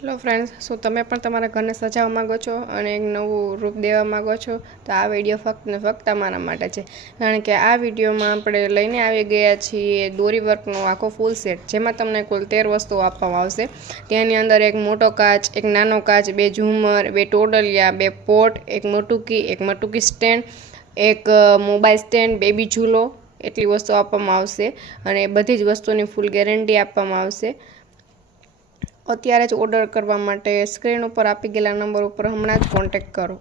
Hello friends, શું તમે પણ તમારા ઘરને સજાવવા માગો છો અને એક નવું રૂપ દેવા માગો છો? તો આ વિડીયો ફક્ત ને ફક્ત તમારા માટે છે. કારણ કે આ વિડીયોમાં આપણે લઈને આવી ગયા છીએ દોરી વર્કનો આખો ફૂલ સેટ, જેમાં તમને કુલ 13 વસ્તુઓ આપવામાં આવશે. તેની અંદર એક મોટો કાચ, એક નાનો કાચ, 2 ઝુમર, 2 ટોડલિયા, 2 પોટ, એક મટુકી સ્ટેન્ડ, એક મોબાઈલ સ્ટેન્ડ, બેબી ઝૂલો, એટલી વસ્તુ આપવામાં આવશે. અને બધી જ વસ્તુની ફૂલ ગેરંટી આપવામાં આવશે. અત્યારે જ ઓર્ડર કરવા માટે સ્ક્રીન ઉપર આપી ગયેલા નંબર ઉપર હમણાં જ કોન્ટેક્ટ કરો.